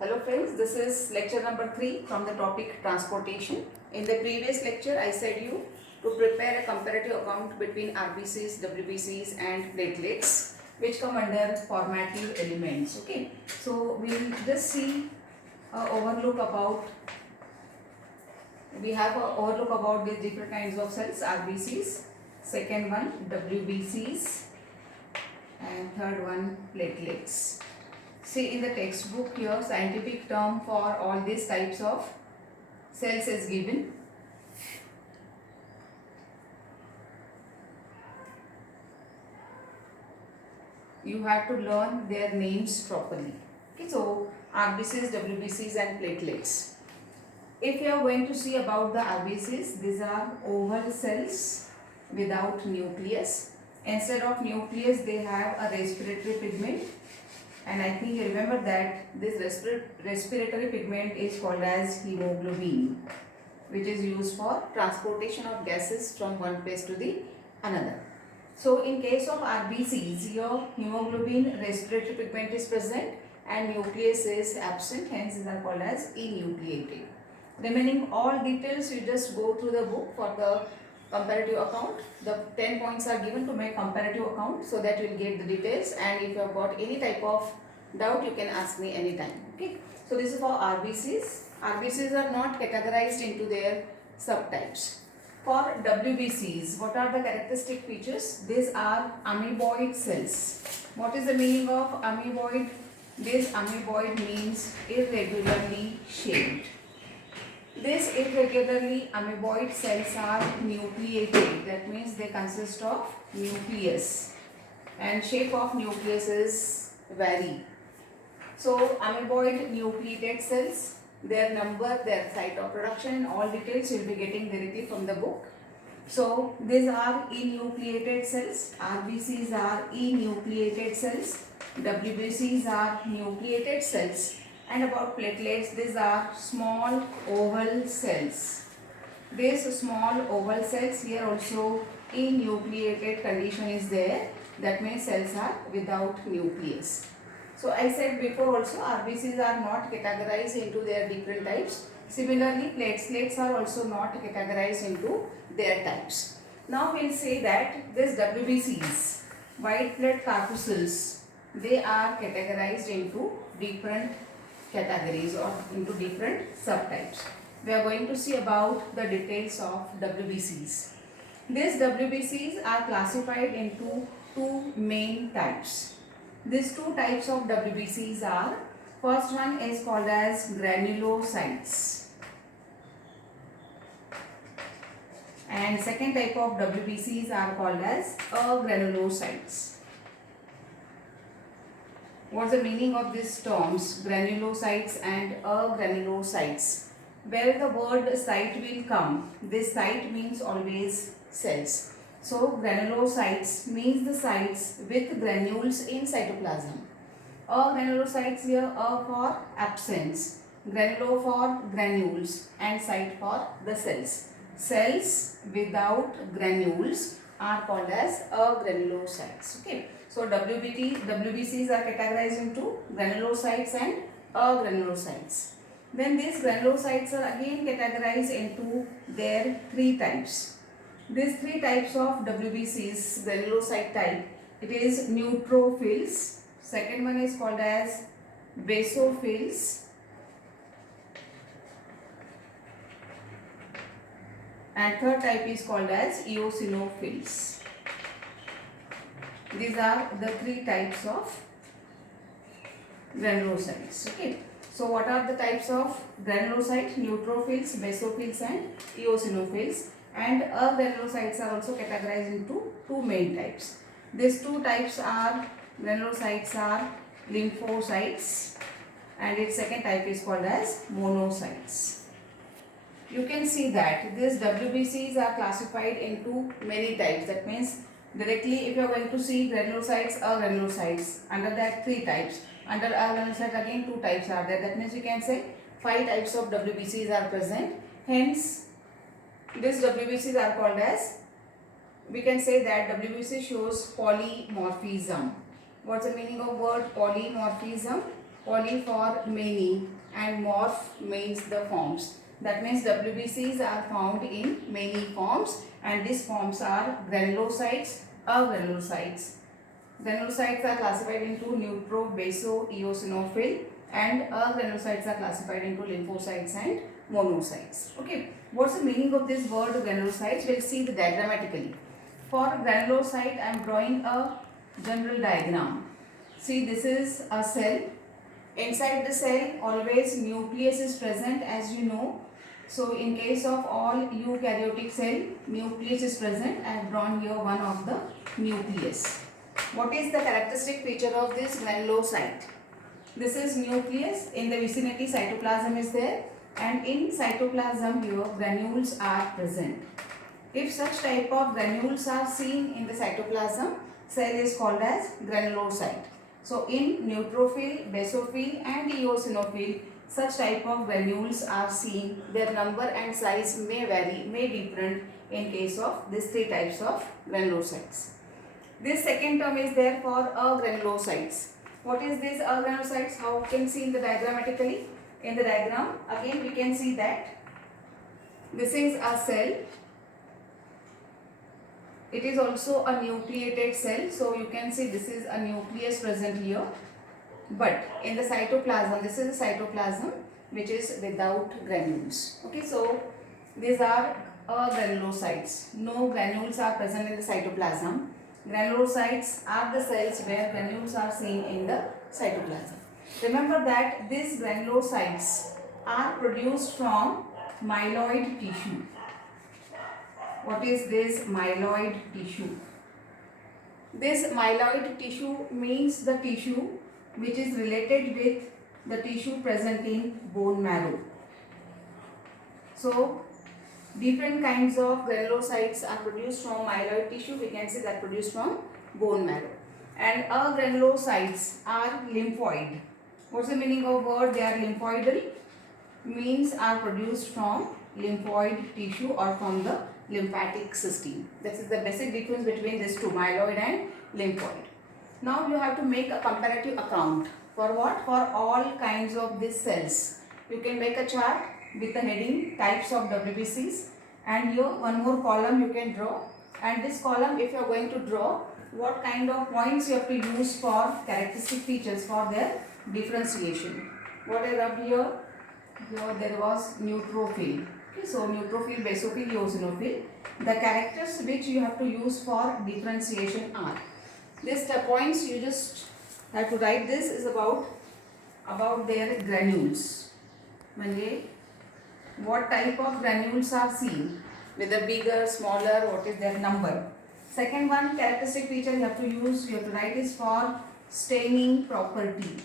Hello friends, this is lecture number 3 from the topic transportation. In the previous lecture, I said you to prepare a comparative account between RBCs, WBCs and platelets which come under formative elements. Okay, so we will just see overlook about, we have an overlook about the different kinds of cells, RBCs, second one WBCs and third one platelets. See, in the textbook here, scientific term for all these types of cells is given. You have to learn their names properly. Okay, so RBCs, WBCs and platelets. If you are going to see about the RBCs, these are oval cells without nucleus. Instead of nucleus, they have a respiratory pigment. And I think you remember that this respiratory pigment is called as hemoglobin, which is used for transportation of gases from one place to the another. So in case of RBCs, your hemoglobin respiratory pigment is present and nucleus is absent, hence these are called as enucleated. Remaining all details, you just go through the book for the comparative account. The 10 points are given to make comparative account, so that you will get the details, and if you have got any type of doubt, you can ask me anytime. Okay, so this is for RBCs. RBCs are not categorized into their subtypes. For WBCs, what are the characteristic features? These are amoeboid cells. What is the meaning of amoeboid? This amoeboid means irregularly shaped. These irregularly amoeboid cells are nucleated, that means they consist of nucleus, and shape of nucleus is vary. So amoeboid nucleated cells, their number, their site of production, all details you will be getting directly from the book. So these are enucleated cells. RBCs are enucleated cells, WBCs are nucleated cells. And about platelets, these are small oval cells. These small oval cells, here also enucleated condition is there. That means cells are without nucleus. So I said before also, RBCs are not categorized into their different types. Similarly, platelets are also not categorized into their types. Now we will say that these WBCs, white blood corpuscles, they are categorized into different categories or into different subtypes. We are going to see about the details of WBCs. These WBCs are classified into two main types. These two types of WBCs are, first one is called as granulocytes, and second type of WBCs are called as agranulocytes. What's the meaning of these terms, granulocytes and agranulocytes? Where the word site will come, this site means always cells. So granulocytes means the sites with granules in cytoplasm. Agranulocytes here, A for absence, granulo for granules, and site for the cells. Cells without granules are called as agranulocytes. Okay. So WBCs are categorized into granulocytes and agranulocytes. Then these granulocytes are again categorized into their three types. These three types of WBCs, granulocyte type, it is neutrophils. Second one is called as basophils. And third type is called as eosinophils. These are the three types of granulocytes. Okay. So what are the types of granulocytes? Neutrophils, basophils and eosinophils. And agranulocytes are also categorized into two main types. These two types are, granulocytes are lymphocytes, and its second type is called as monocytes. You can see that these WBCs are classified into many types. That means directly if you are going to see granulocytes, agranulocytes, under that three types. Under agranulocyte again two types are there. That means you can say 5 types of WBCs are present. Hence, these WBCs are called as, we can say that WBC shows polymorphism. What's the meaning of word polymorphism? poly for many, and morph means the forms. That means WBCs are found in many forms, and these forms are granulocytes, agranulocytes. Granulocytes are classified into neutro, baso, eosinophil, and agranulocytes are classified into lymphocytes and monocytes. Okay, what's the meaning of this word granulocytes? We'll see the diagrammatically. For granulocyte, I am drawing a general diagram. See, this is a cell. Inside the cell, always nucleus is present, as you know. So, in case of all eukaryotic cell, nucleus is present. I have drawn here one of the nucleus. What is the characteristic feature of this granulocyte? This is nucleus. In the vicinity, cytoplasm is there, and in cytoplasm here, granules are present. If such type of granules are seen in the cytoplasm, cell is called as granulocyte. So, in neutrophil, basophil and eosinophil, such type of granules are seen. Their number and size may vary, may be different in case of these three types of granulocytes. This second term is there for agranulocytes. What is this agranulocytes? How we can see in the diagrammatically? In the diagram, again we can see that this is a cell. It is also a nucleated cell, so you can see this is a nucleus present here. But in the cytoplasm, this is the cytoplasm which is without granules. Okay, so these are agranulocytes. No granules are present in the cytoplasm. Granulocytes are the cells where granules are seen in the cytoplasm. Remember that these granulocytes are produced from myeloid tissue. What is this myeloid tissue? This myeloid tissue means the tissue which is related with the tissue present in bone marrow. So, different kinds of granulocytes are produced from myeloid tissue. We can say that produced from bone marrow. And agranulocytes are lymphoid. What's the meaning of word? They are lymphoidal. Means are produced from lymphoid tissue or from the lymphatic system. This is the basic difference between these two, myeloid and lymphoid. Now you have to make a comparative account. For what? For all kinds of these cells. You can make a chart with the heading types of WBCs, and here one more column you can draw, and this column, if you are going to draw, what kind of points you have to use for characteristic features for their differentiation. What I rubbed here? Here there was neutrophil. Okay, so neutrophil, basophil, eosinophil. The characters which you have to use for differentiation are. These points you just have to write. This is about their granules. What type of granules are seen, whether bigger, smaller, what is their number. Second one, characteristic feature you have to write is for staining property.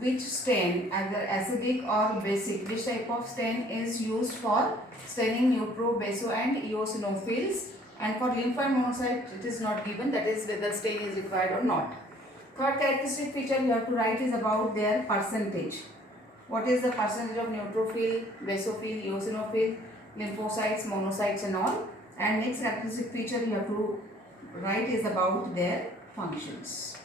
Which stain, either acidic or basic, which type of stain is used for staining neutro, baso and eosinophils, and for lymphoid monocyte it is not given, that is whether stain is required or not. Third characteristic feature you have to write is about their percentage. What is the percentage of neutrophil, basophil, eosinophil, lymphocytes, monocytes and all. And next characteristic feature you have to write is about their functions.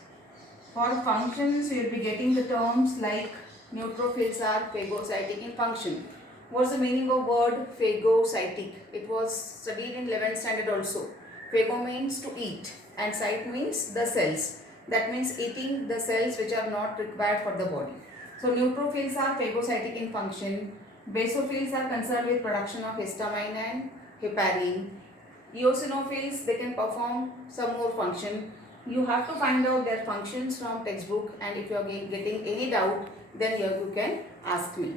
For functions you will be getting the terms like neutrophils are phagocytic in function. What's the meaning of word phagocytic? It was studied in 11th standard also. Phago means to eat and cyte means the cells. That means eating the cells which are not required for the body. So neutrophils are phagocytic in function. Basophils are concerned with production of histamine and heparin. Eosinophils, they can perform some more function. You have to find out their functions from textbook, and if you are getting any doubt, then you can ask me.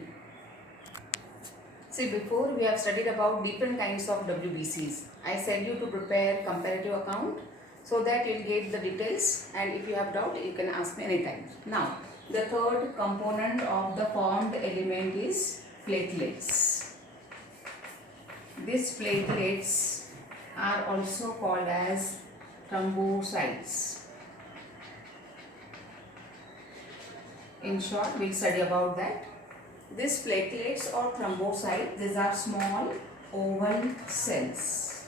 See, before we have studied about different kinds of WBCs. I said you to prepare comparative account so that you will get the details, and if you have doubt, you can ask me anytime. Now, the third component of the formed element is platelets. These platelets are also called as thrombocytes. In short, we will study about that. These platelets or thrombocytes, these are small oval cells.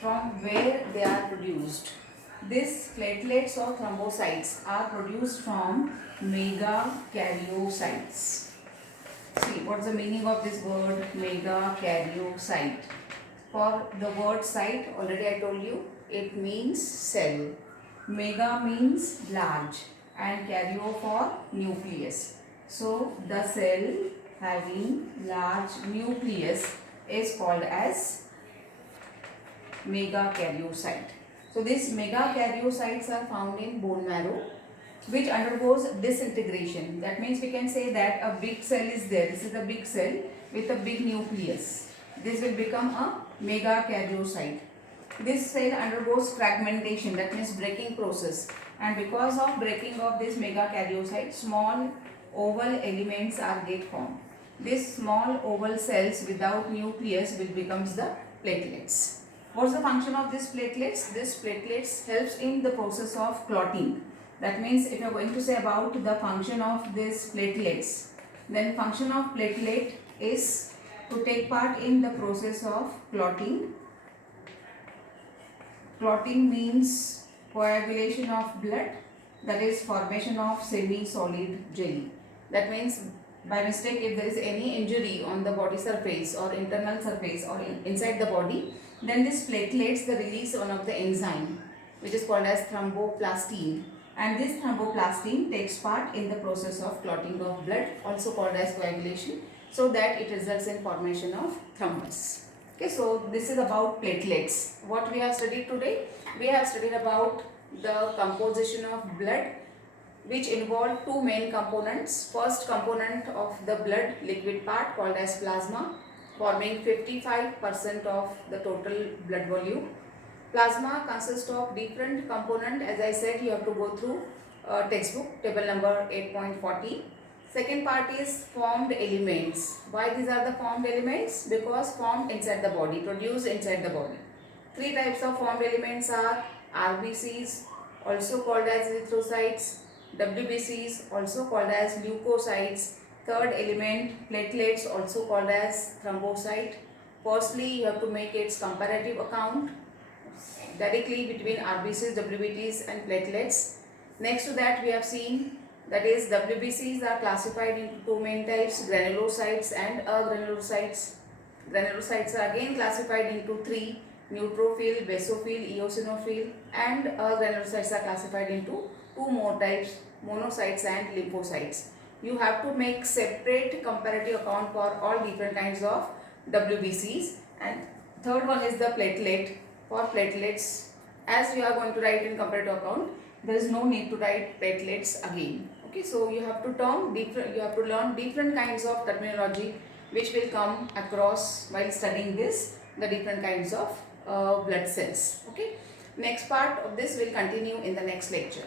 From where they are produced? These platelets or thrombocytes are produced from megakaryocytes. See, what's the meaning of this word megakaryocyte? For the word cyte, already I told you, it means cell. Mega means large and karyo for nucleus. So, the cell having large nucleus is called as megakaryocyte. So, these megakaryocytes are found in bone marrow, which undergoes disintegration. That means we can say that a big cell is there. This is a big cell with a big nucleus. This will become a megakaryocyte. This cell undergoes fragmentation, that means breaking process, and because of breaking of this megakaryocyte, small oval elements are get formed. These small oval cells without nucleus will becomes the platelets. What's the function of these platelets? This platelets helps in the process of clotting. That means if you are going to say about the function of these platelets, then function of platelet is to take part in the process of clotting. Clotting means coagulation of blood, that is formation of semi-solid jelly. That means by mistake if there is any injury on the body surface or internal surface or inside the body, then this platelets the release one of the enzyme which is called as thromboplastin, and this thromboplastin takes part in the process of clotting of blood, also called as coagulation, so that it results in formation of thrombus. Okay, so this is about platelets. What we have studied today? We have studied about the composition of blood, which involve two main components. First component of the blood liquid part called as plasma, forming 55% of the total blood volume. Plasma consists of different component. As I said, you have to go through textbook table number 8.40. Second part is formed elements. Why these are the formed elements? Because formed inside the body, produced inside the body. Three types of formed elements are RBCs, also called as erythrocytes, WBCs, also called as leukocytes. Third element, platelets, also called as thrombocyte. Firstly, you have to make its comparative account directly between RBCs, WBCs and platelets. Next to that, we have seen that is WBCs are classified into two main types, granulocytes and agranulocytes. Granulocytes are again classified into three, neutrophil, basophil, eosinophil, and agranulocytes are classified into two more types, monocytes and lymphocytes. You have to make separate comparative account for all different kinds of WBCs. And third one is the platelet. For platelets, as you are going to write in comparative account, there is no need to write platelets again. Okay, so you have to learn different kinds of terminology which will come across while studying this, the different kinds of blood cells. Okay, next part of this will continue in the next lecture.